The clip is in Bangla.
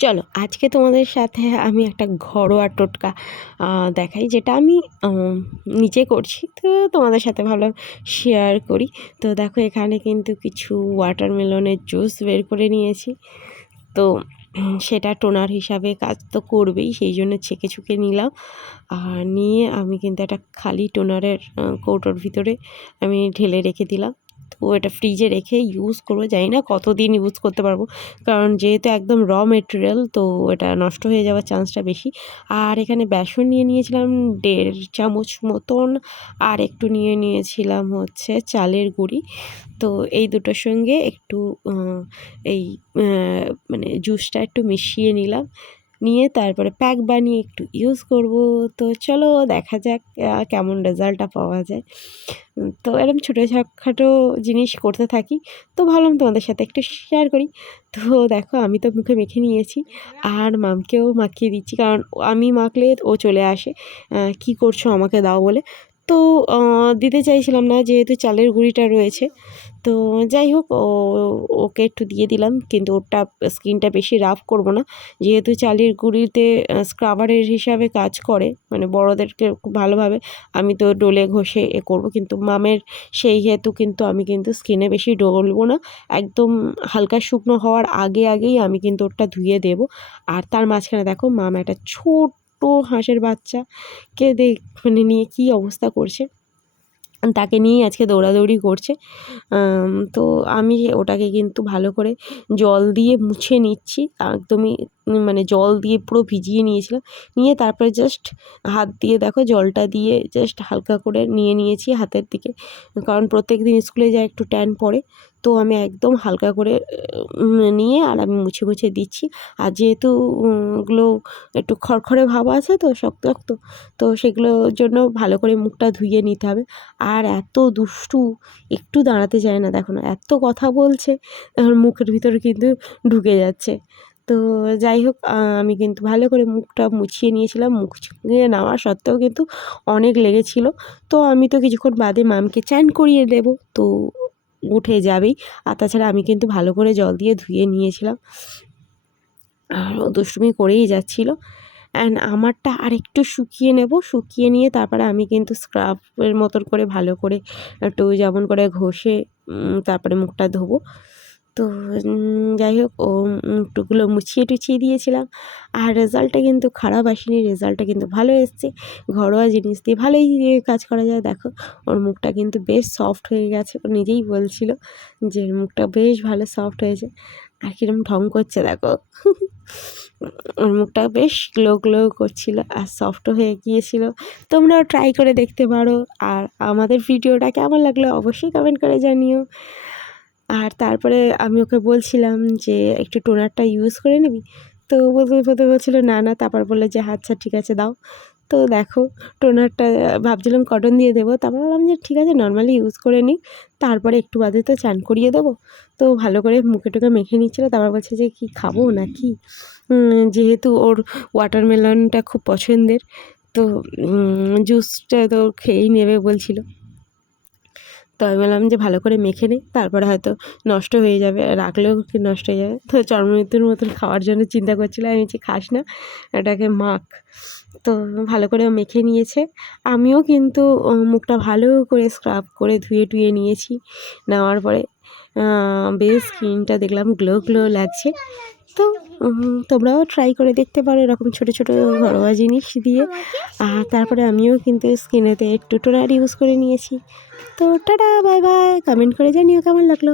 চলো আজকে তোমাদের সাথে আমি একটা ঘরোয়া টোটকা দেখাই, যেটা আমি নিজে করছি, তো তোমাদের সাথে ভালো শেয়ার করি। তো দেখো, এখানে কিন্তু কিছু ওয়াটারমেলনের জুস বের করে নিয়েছি। তো সেটা টোনার হিসাবে কাজ তো করবেই, সেই জন্য ছেঁকে ছুঁকে নিলাম। আর নিয়ে আমি কিন্তু একটা খালি টোনারের কৌটোর ভিতরে আমি ঢেলে রেখে দিলাম। তো এটা ফ্রিজে রেখে ইউজ করবো, জানি না কতদিন ইউজ করতে পারবো, কারণ যেহেতু একদম র মেটেরিয়াল, তো এটা নষ্ট হয়ে যাওয়ার চান্সটা বেশি। আর এখানে বেসন নিয়ে নিয়েছিলাম 1.5 চামচ মতন, আর একটু নিয়ে নিয়েছিলাম হচ্ছে চালের গুঁড়ি। তো এই দুটোর সঙ্গে একটু এই মানে জুসটা একটু মিশিয়ে নিলাম, নিয়ে তারপরে প্যাক বানিয়ে একটু ইউজ করব। তো চলো দেখা যাক কেমন রেজাল্টটা পাওয়া যায়। তো এরকম ছোটোখাটো জিনিস করতে থাকি, তো ভাবলাম তোমাদের সাথে একটু শেয়ার করি। তো দেখো, আমি তো মুখে মেখে নিয়েছি, আর মামকেও মাখিয়ে দিচ্ছি, কারণ আমি মাখলে ও চলে আসে কি করছো আমাকে দাও বলে। তো দিতে চাইছিলাম না, যেহেতু চালের গুঁড়িটা রয়েছে। তো যাই হোক, ওকে একটু দিয়ে দিলাম, কিন্তু ওটা স্কিনটা বেশি রাফ করব না, যেহেতু চালের গুঁড়িতে স্ক্রাবারের হিসাবে কাজ করে, মানে বড়োদেরকে খুব ভালোভাবে। আমি তো ডলে ঘষে করবো, কিন্তু মামের সেই হেতু কিন্তু আমি কিন্তু স্কিনে বেশি ডলবো না, একদম হালকা শুকনো হওয়ার আগেই আমি কিন্তু ওটা ধুয়ে দেব। আর তার মাঝখানে দেখো, মাম একটা ছোট্ট হাঁসের বাচ্চাকে মানে নিয়ে কী অবস্থা করছে, তাকে নিয়েই আজকে দৌড়াদৌড়ি করছে। তো আমি ওটাকে কিন্তু ভালো করে জল দিয়ে মুছে নিচ্ছি, একদমই মানে জল দিয়ে পুরো ভিজিয়ে নিয়েছিলাম। নিয়ে তারপরে জাস্ট হাত দিয়ে দেখো, জলটা দিয়ে জাস্ট হালকা করে নিয়েছি হাতের দিকে, কারণ প্রত্যেক দিন স্কুলে যায় একটু ট্যান পড়ে। তো আমি একদম হালকা করে নিয়ে আর আমি মুছে দিচ্ছি। আর যেহেতু ওগুলো একটু খড়খড়ে ভাব আছে, তো শক্ত শক্ত, তো সেগুলোর জন্য ভালো করে মুখটা ধুয়ে নিতে হবে। আর এত দুষ্টু, একটু দাঁড়াতে চায় না, দেখো না, এত কথা বলছে, এখন মুখের ভিতরে কিন্তু ঢুকে যাচ্ছে। তো যাই হোক, আমি কিন্তু ভালো করে মুখটা মুছিয়ে নিয়েছিলাম, মুছিয়ে নেওয়া সত্ত্বেও কিন্তু অনেক লেগেছিলো। তো আমি তো কিছুক্ষণ বাদে মামকে চান করিয়ে দেবো, তো উঠে যাবেই। আর তাছাড়া আমি কিন্তু ভালো করে জল দিয়ে ধুয়ে নিয়েছিলাম, আর ও দুষ্টুমি করেই যাচ্ছিলো। অ্যান্ড আমারটা আরেকটু শুকিয়ে নেব, শুকিয়ে নিয়ে তারপরে আমি কিন্তু স্ক্রাবের মতন করে ভালো করে একটু যেমন করে ঘষে তারপরে মুখটা ধোবো। তো যাই হোক, মুখটুকগুলো মুছিয়ে টুছিয়ে দিয়েছিলাম, আর রেজাল্টটা কিন্তু খারাপ আসেনি, রেজাল্টটা কিন্তু ভালো এসছে। ঘরোয়া জিনিস দিয়ে ভালোই কাজ করা যায়। দেখো, ওর মুখটা কিন্তু বেশ সফট হয়ে গেছে, ও নিজেই বলছিল যে মুখটা বেশ ভালো সফট হয়েছে। আর কিরম ঢং করছে দেখো, ওর মুখটা বেশ গ্লো করছিল আর সফটও হয়ে গিয়েছিল। তোমরাও ট্রাই করে দেখতে পারো। আর আমাদের ভিডিওটা কেমন লাগলো অবশ্যই কমেন্ট করে জানিও। আর তারপরে আমি ওকে বলছিলাম যে একটু টোনারটা ইউজ করে নিবি, তো প্রথমে বলছিল না, তারপর বললো যে আচ্ছা ঠিক আছে দাও। তো দেখো, টোনারটা ভাবছিলাম কটন দিয়ে দেবো, তারপর বললাম যে ঠিক আছে নর্মালি ইউজ করে নিই, তারপরে একটু বাদে তো চান করিয়ে দেবো। তো ভালো করে মুখে টুকে মেখে নিচ্ছিলো, তারপর বলছে যে কি খাবো নাকি, যেহেতু ওর ওয়াটারমেলনটা খুব পছন্দের, তো জুসটা তো খেয়েই নেবে বলছিল। তো আমি বললাম যে ভালো করে মেখে নে, তারপরে হয়তো নষ্ট হয়ে যাবে, রাখলেও কি নষ্ট হয়ে যাবে। তো চর্মমৃত্যুর মতন খাওয়ার জন্য চিন্তা করছিলাম, আমি যে খাস না, এটাকে মাখ। তো ভালো করে মেখে নিয়েছে। আমিও কিন্তু মুখটা ভালো করে স্ক্রাব করে ধুয়ে টুয়ে নিয়েছি। নেওয়ার পরে বেশ স্কিনটা দেখলাম গ্লো লাগছে। তো তোমরাও ট্রাই করে দেখতে পারো এরকম ছোটো ঘরোয়া জিনিস দিয়ে। আর তারপরে আমিও কিন্তু স্কিনেতে একটু টোনার ইউজ করে নিয়েছি। তো টাটা, বাই বাই, কমেন্ট করে জানিও কেমন লাগলো।